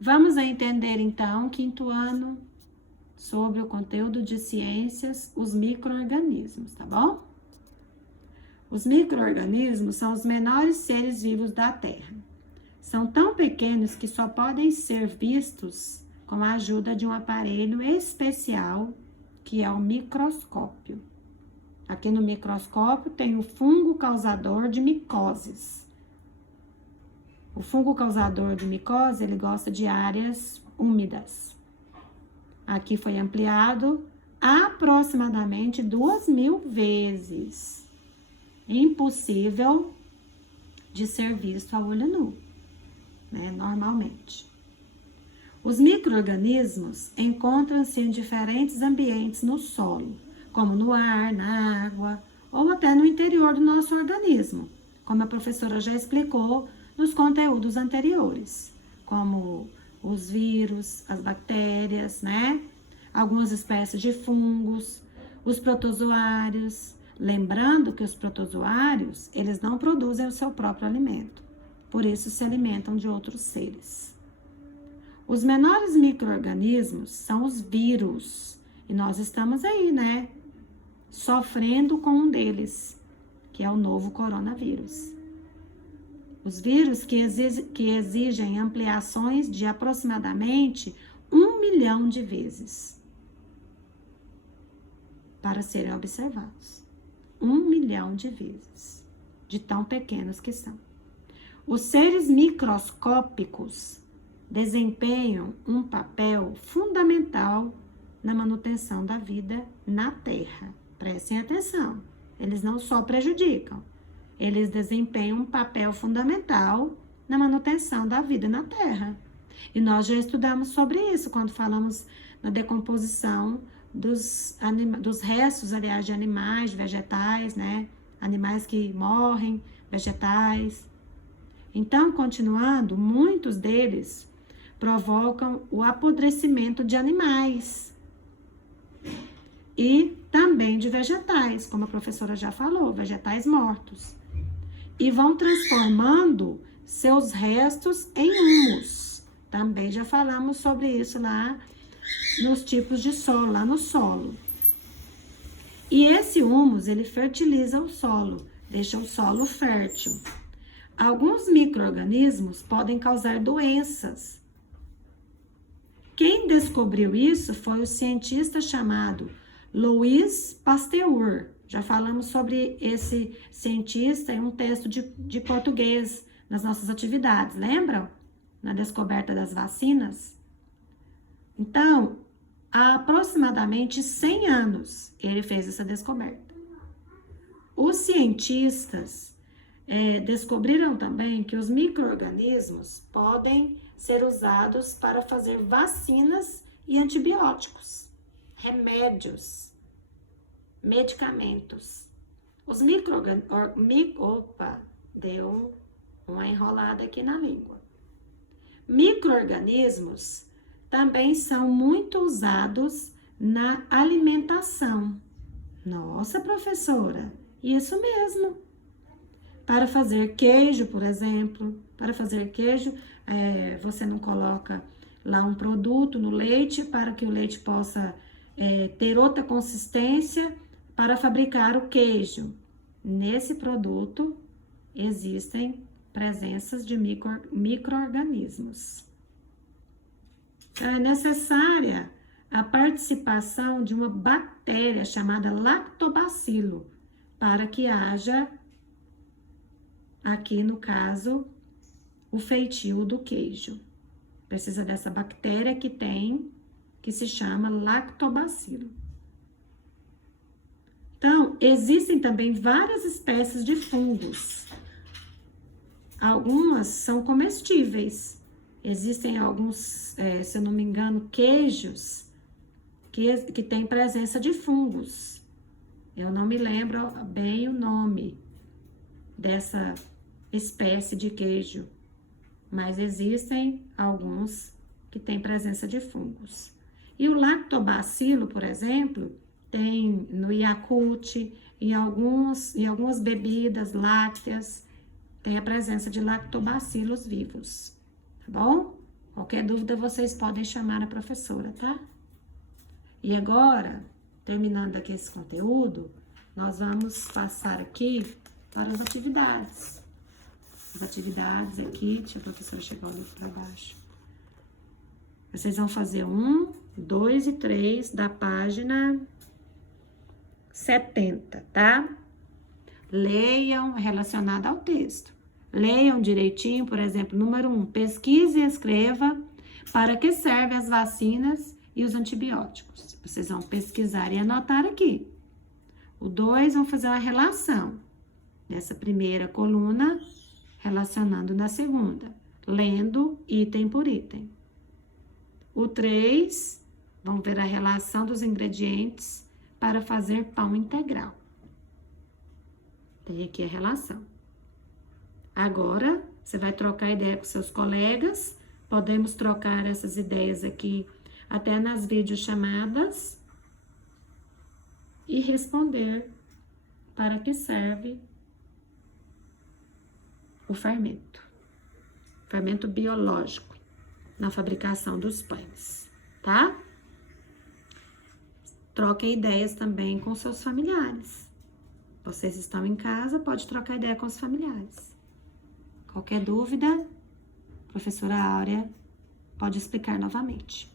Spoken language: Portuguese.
Vamos a entender, então, quinto ano, sobre o conteúdo de ciências, os micro-organismos, tá bom? Os micro-organismos são os menores seres vivos da Terra. São tão pequenos que só podem ser vistos com a ajuda de um aparelho especial, que é o microscópio. Aqui no microscópio tem o fungo causador de micoses. O fungo causador de micose, ele gosta de áreas úmidas. Aqui foi ampliado aproximadamente 2.000 vezes. Impossível de ser visto a olho nu, né, normalmente. Os micro-organismos encontram-se em diferentes ambientes no solo, como no ar, na água ou até no interior do nosso organismo, como a professora já explicou nos conteúdos anteriores, como os vírus, as bactérias, né? Algumas espécies de fungos, os protozoários. Lembrando que os protozoários, eles não produzem o seu próprio alimento, por isso se alimentam de outros seres. Os menores micro-organismos são os vírus, e nós estamos aí, né? Sofrendo com um deles, que é o novo coronavírus. Os vírus que exigem ampliações de aproximadamente 1 milhão de vezes para serem observados. 1 milhão de vezes, de tão pequenos que são. Os seres microscópicos desempenham um papel fundamental na manutenção da vida na Terra. Prestem atenção, eles não só prejudicam, eles desempenham um papel fundamental na manutenção da vida na Terra. E nós já estudamos sobre isso quando falamos na decomposição dos restos, aliás, de animais, de vegetais, né? Animais que morrem, vegetais. Então, continuando, muitos deles provocam o apodrecimento de animais e também de vegetais, como a professora já falou, vegetais mortos. E vão transformando seus restos em humus. Também já falamos sobre isso lá nos tipos de solo, lá no solo. E esse humus, ele fertiliza o solo, deixa o solo fértil. Alguns micro-organismos podem causar doenças. Quem descobriu isso foi o cientista chamado Louis Pasteur. Já falamos sobre esse cientista em um texto de português nas nossas atividades, lembram? Na descoberta das vacinas. Então, há aproximadamente 100 anos ele fez essa descoberta. Os cientistas descobriram também que os micro-organismos podem ser usados para fazer vacinas e antibióticos, remédios, medicamentos. Os deu uma enrolada aqui na língua. Micro-organismos também são muito usados na alimentação. Nossa, professora, isso mesmo. Para fazer queijo, por exemplo, para fazer queijo, você não coloca lá um produto no leite para que o leite possa ter outra consistência para fabricar o queijo. Nesse produto existem presenças de micro-organismos. É necessária a participação de uma bactéria chamada lactobacilo para que haja, aqui no caso, o feitio do queijo. Precisa dessa bactéria que se chama lactobacilo. Então, existem também várias espécies de fungos. Algumas são comestíveis. Existem alguns, se eu não me engano, queijos que têm presença de fungos. Eu não me lembro bem o nome dessa espécie de queijo, mas existem alguns que têm presença de fungos. E o lactobacilo, por exemplo, tem no Yakult, em algumas bebidas lácteas, tem a presença de lactobacilos vivos, tá bom? Qualquer dúvida, vocês podem chamar a professora, tá? E agora, terminando aqui esse conteúdo, nós vamos passar aqui para as atividades. As atividades aqui, deixa a professora chegar o livro para baixo. Vocês vão fazer 1, 2 e 3 da página 70, tá? Leiam relacionado ao texto. Leiam direitinho, por exemplo, número 1, pesquise e escreva para que servem as vacinas e os antibióticos. Vocês vão pesquisar e anotar aqui. O 2, vão fazer uma relação nessa primeira coluna, relacionando na segunda, lendo item por item. O 3, vão ver a relação dos ingredientes para fazer pão integral. Tem aqui a relação. Agora, você vai trocar ideia com seus colegas. Podemos trocar essas ideias aqui até nas videochamadas. E responder para que serve o fermento. Fermento biológico na fabricação dos pães, tá? Troquem ideias também com seus familiares. Vocês estão em casa, pode trocar ideia com os familiares. Qualquer dúvida, professora Áurea pode explicar novamente.